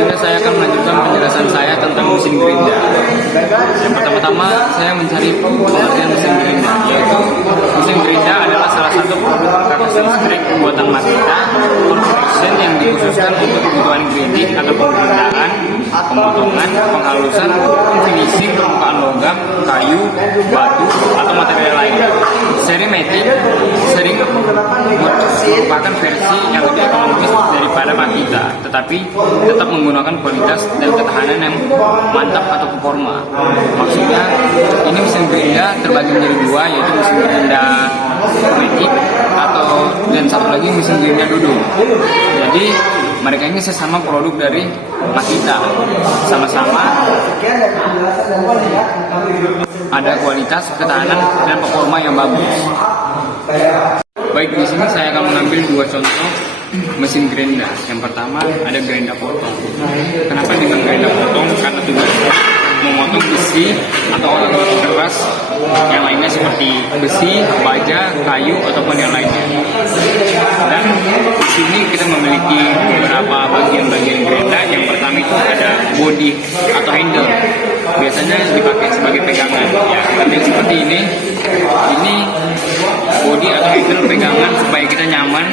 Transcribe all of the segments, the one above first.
selanjutnya saya akan melanjutkan penjelasan saya tentang mesin gerinda. Yang pertama-tama saya mencari pengertian mesin gerinda, yaitu mesin gerinda adalah salah satu produk karkas listrik buatan Makita Corporation yang dikhususkan untuk kebutuhan grinding atau penggerindaan, pemotongan, penghalusan, finishing permukaan logam, kayu, batu, atau material lain. Seri Matic sering merupakan versi yang lebih ekonomis daripada Makita, tetapi tetap menggunakan kualitas dan ketahanan yang mantap atau performa. Maksudnya, ini mesin gerinda terbagi menjadi dua, yaitu mesin gerinda Matic dan satu lagi mesin gerinda duduk. Jadi mereka ini sesama produk dari Makita, sama-sama ada kualitas, ketahanan, dan performa yang bagus. Baik, di sini saya akan mengambil dua contoh mesin gerinda. Yang pertama ada gerinda potong. Kenapa dengan gerinda potong? Karena tujuannya memotong besi atau alat keras yang lainnya seperti besi, baja, kayu, ataupun yang lainnya. Dan di sini kita memiliki beberapa bagian-bagian gerinda. Yang pertama itu ada body atau handle. Biasanya dipakai sebagai pegangan. Ya, tapi seperti ini body atau handle pegangan supaya kita nyaman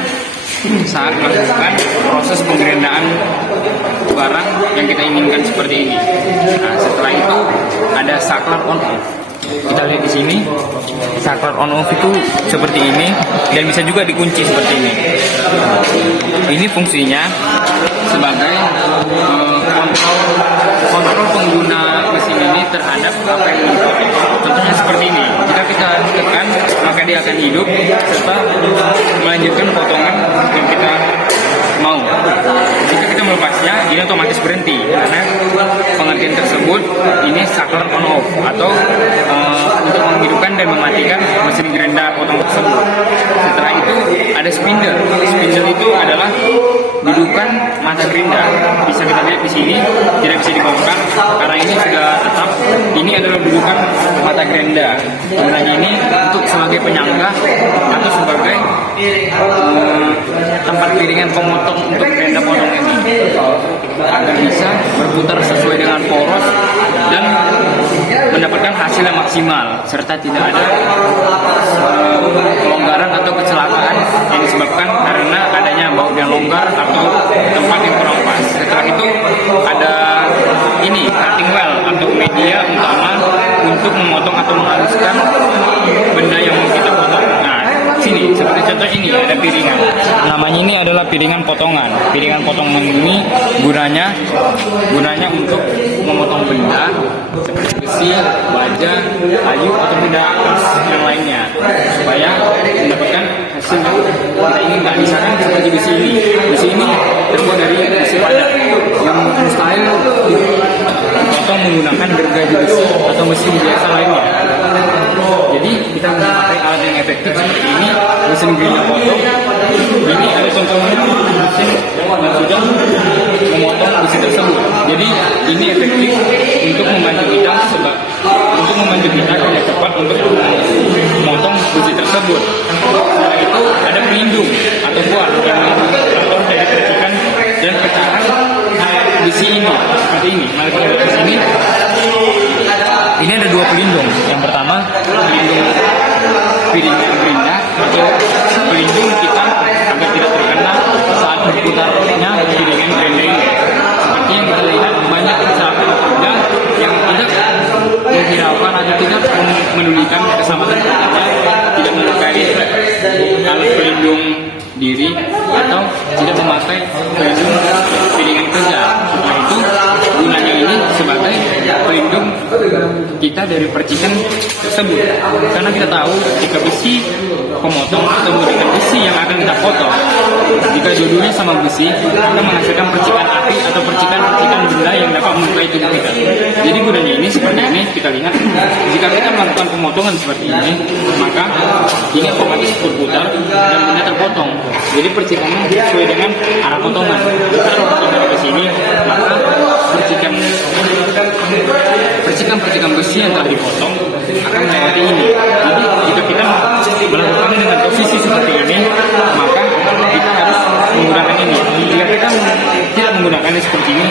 saat melakukan proses penggerindaan barang yang kita inginkan seperti ini. Nah, setelah itu ada saklar on off. Kita lihat di sini, saklar on off itu seperti ini dan bisa juga dikunci seperti ini. Ini fungsinya sebagai kontrol pengguna mesin ini terhadap apa yang dipakai. Contohnya seperti ini. Jika kita tekan, maka dia akan hidup serta melanjutkan potongan yang kita mau. Jika kita melepasnya, ini otomatis berhenti. Karena pengertian tersebut ini saklar on off atau untuk menghidupkan dan mematikan mesin gerinda potong tersebut. Setelah itu ada spindle. Spindle itu adalah dudukan mata gerinda. Bisa kita lihat di sini, tidak bisa dibongkar karena ini sudah tetap. Ini adalah dudukan mata gerinda. Gunanya ini untuk sebagai penyangga atau sebagai tempat piringan pemotong untuk gerinda potong ini agar bisa berputar sesuai dengan poros dan mendapatkan hasil yang maksimal serta tidak ada kelonggaran atau kecelakaan yang disebabkan karena adanya baut yang longgar atau tempat yang kurang pas. Setelah itu ada ini cutting wheel atau media utama untuk memotong atau menghaluskan benda yang mau kita potong. Nah, sini seperti contoh ini ada piringan. Namanya ini adalah piringan potongan. Piringan potongan ini gunanya untuk memotong benda seperti besi, baja, kayu atau benda yang lainnya supaya mendapatkan hasil yang kita inginkan. Misalkan seperti besi ini. Besi ini terbuat dari besi padat yang mustahil dipotong menggunakan gergaji besi atau mesin biasa lainnya. Jadi kita memakai alat yang efektif seperti ini, mesin gerinda potong. Ini ada contohnya mesin yang sudah memotong besi tersebut. Jadi ini efektif untuk membantu kita kerja cepat untuk memotong besi tersebut. Setelah itu ada pelindung atau buat yang mengatur dari percikan dan pecahan besi ini seperti ini. Mari kita lihat di sini. Ini ada dua pelindung. Yang pertama pelindung piringan gerinda atau pelindung kita agar tidak terkena saat berputarnya piringan gerinda ini. Seperti yang kita lihat banyak kecelakaan kerja yang tidak menghiraukan atau tidak menulikan keselamatan kerja, tidak memakai alat pelindung diri atau tidak memakai pelindung piringan kerja. Setelah itu gunanya ini sebagai pelindung kita dari percikan tersebut, karena kita tahu jika besi pemotong ketemu dengan besi yang akan kita potong, jika dua-duanya sama besi, kita menghasilkan percikan api atau percikan benda yang dapat melukai tubuh kita. Jadi gunanya ini seperti ini. Kita lihat jika kita melakukan pemotongan seperti ini, maka ini otomatis berputar dan benda terpotong. Jadi percikannya sesuai dengan arah potongan. Jika arah potongan ke sini, maka percikan besi yang telah dipotong akan melewati ini. Jadi jika kita melakukannya dengan posisi seperti ini, maka kita harus menggunakan ini. Jika kita tidak menggunakannya seperti ini,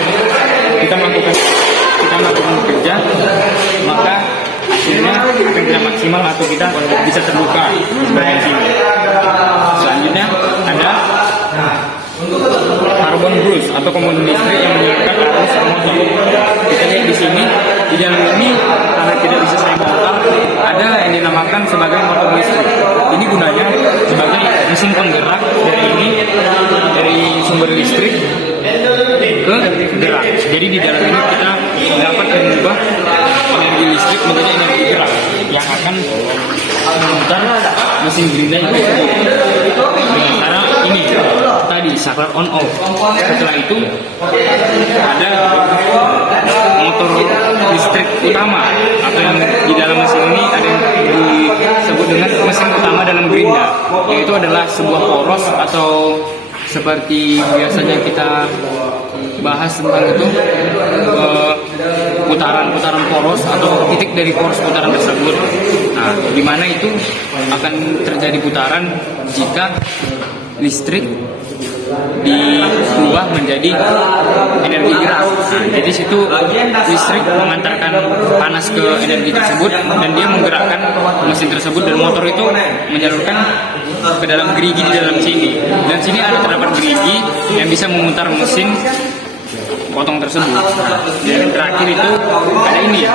kita melakukan kerja, maka hasilnya akan tidak maksimal atau kita bisa terluka sebagian sini. Selanjutnya ada carbon brush atau komponen listrik yang menyebabkan arus motor. Kita lihat di sini, di dalam ini karena tidak bisa saya bongkar, ada yang dinamakan sebagai motor listrik. Ini gunanya sebagai mesin penggerak dari sumber listrik ke gerak. Jadi di dalam ini kita dapat mengubah energi listrik menjadi energi gerak yang akan memutar mesin gerinda itu dengan cara ini tadi saklar on off. Setelah itu ada motor listrik utama atau yang di dalam mesin ini ada yang disebut dengan mesin utama dalam gerinda, yaitu adalah sebuah poros atau seperti biasanya kita bahas tentang itu putaran-putaran poros atau titik dari poros putaran tersebut. Nah, di mana itu akan terjadi putaran jika listrik diubah menjadi energi gerak. Nah, jadi situ listrik mengantarkan panas ke energi tersebut dan dia menggerakkan mesin tersebut, dan motor itu menyalurkan ke dalam gerigi di dalam sini. Dan sini ada terdapat gerigi yang bisa memutar mesin potong tersebut. Dan terakhir itu ada ini.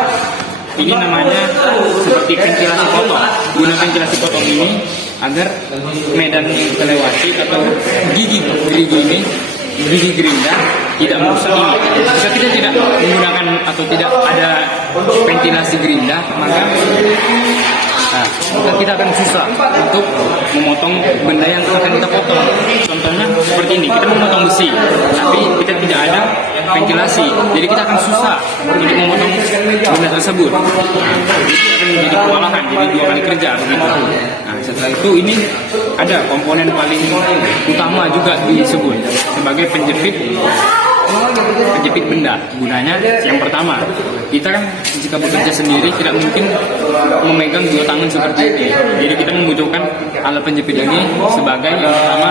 Ini namanya seperti ventilasi potong. Guna ventilasi potong ini agar medan yang kita lewati atau gigi gerinda tidak merusak ini. Jika kita tidak menggunakan atau tidak ada ventilasi gerinda, maka kita akan susah untuk memotong benda yang akan kita potong. Contohnya seperti ini, kita memotong besi, tapi kita tidak ada ventilasi, jadi kita akan susah untuk memotong benda tersebut. Jadi akan menjadi kewalahan, jadi 2 kali kerja begitu. Nah, setelah itu ini ada komponen paling utama juga disebut sebagai penjepit benda. Gunanya yang pertama, kita kan jika bekerja sendiri tidak mungkin memegang 2 tangan seperti ini. Jadi kita membutuhkan alat penjepit ini sebagai yang pertama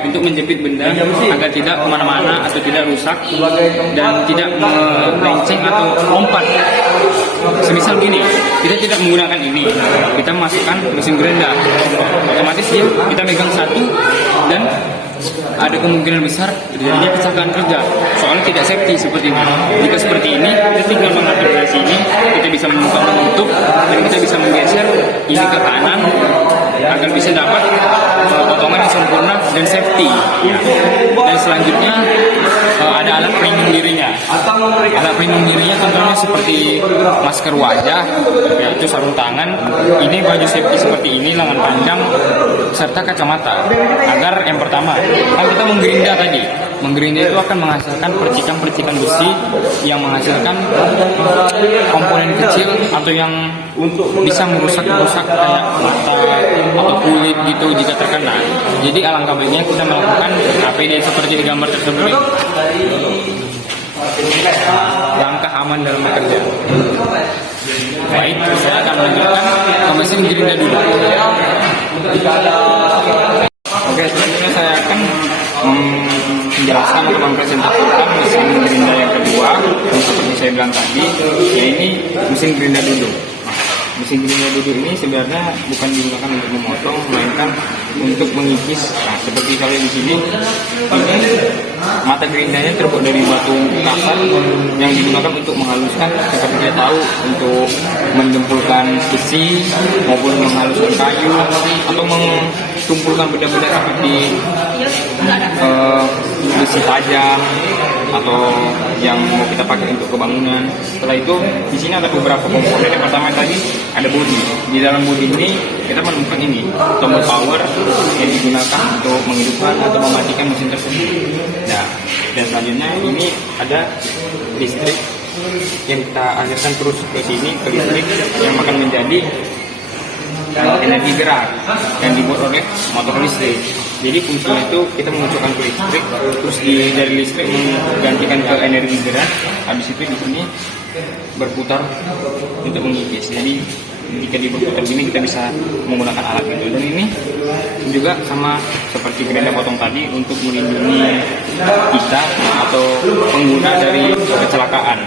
untuk menjepit benda agar tidak kemana-mana atau tidak rusak dan tidak melenceng atau lompat. Semisal gini, kita tidak menggunakan ini, kita masukkan mesin gerinda, otomatis kita megang satu dan ada kemungkinan besar terjadinya kecelakaan kerja, soalnya tidak safety seperti ini. Jika seperti ini, kita tinggal mengatur dari sini, kita bisa membuka menutup dan kita bisa menggeser ini ke kanan agar bisa dapat potongan yang sempurna dan safety. Dan selanjutnya ada alat pelindung dirinya. Alat pelindung dirinya contohnya seperti masker wajah, yaitu sarung tangan, ini baju safety seperti ini, lengan panjang, serta kacamata. Agar yang pertama, kalau kita menggerinda tadi, menggerinda itu akan menghasilkan percikan-percikan besi yang menghasilkan komponen kecil atau yang bisa merusak kayak mata atau kulit gitu jika terkena. Jadi alangkah baiknya kita melakukan APD seperti di gambar tersebut. Langkah aman dalam bekerja. Baik, saya akan melanjutkan ke mesin gerinda dulu. Oke, selanjutnya saya akan menjelaskan atau mempresentasikan mesin gerinda yang kedua. Seperti saya bilang tadi, ya ini mesin gerinda duduk. Mesin gerinda duduk ini sebenarnya bukan digunakan untuk memotong, melainkan untuk mengikis. Nah, seperti kalian di sini, ini mata gerindanya terbuat dari batu kasar yang digunakan untuk menghaluskan, seperti kita tahu, untuk menjempulkan besi maupun menghaluskan kayu atau mengumpulkan benda-benda seperti besi tajam atau yang mau kita pakai untuk kebangunan. Setelah itu di sini ada beberapa komponen. Yang pertama tadi ada bodi. Di dalam bodi ini kita menemukan ini tombol power yang digunakan untuk menghidupkan atau mematikan mesin tersebut. Nah, dan selanjutnya ini ada listrik yang kita alirkan terus ke sini, ke listrik yang akan menjadi energi gerak yang dibuat oleh motor listrik. Jadi fungsinya itu kita mengucurkan ke listrik, terus dari listrik menggantikan ke energi gerak. Habis itu di sini berputar untuk mengikis. Jadi jika diputar gini kita bisa menggunakan alat itu. Dan ini juga sama seperti gerinda potong tadi untuk melindungi kita atau pengguna dari kecelakaan.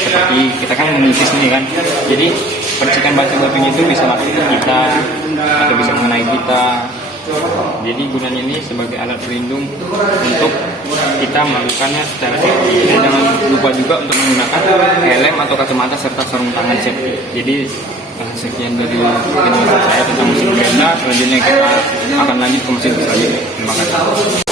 Seperti kita kan menipis nih kan, jadi percikan batu-batunya itu bisa langsung ke kita atau bisa mengenai kita. Jadi gunanya ini sebagai alat pelindung untuk kita melakukannya secara safety. Dan jangan lupa juga untuk menggunakan helm atau kacamata serta sarung tangan safety. Jadi sekian dari penjelasan saya tentang mesin gerinda. Selanjutnya kita akan lanjut ke mesin selanjutnya. Terima kasih.